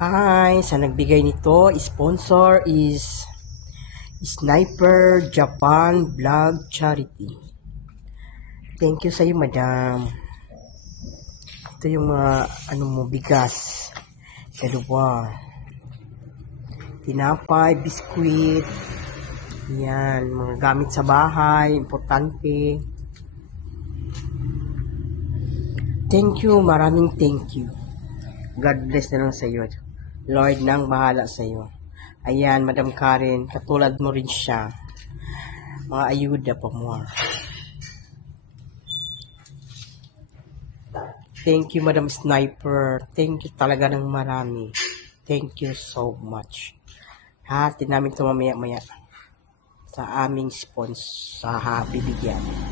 Hi, sa nagbigay nito, sponsor is Sniper Japan Vlog Charity. Thank you sa iyo, madam. Ito yung mga bigas. Dalawa. Tinapay, biskwit. Yan, mga gamit sa bahay, importante. Thank you, maraming thank you. God bless na lang sa iyo. Lord nang bahala sa iyo. Ayan, Madam Karen, katulad mo rin siya. Mga ayuda pa more. Thank you, Madam Sniper. Thank you talaga ng marami. Thank you so much. Hatin namin ito mamaya-maya sa aming sponsor sa bibigyan.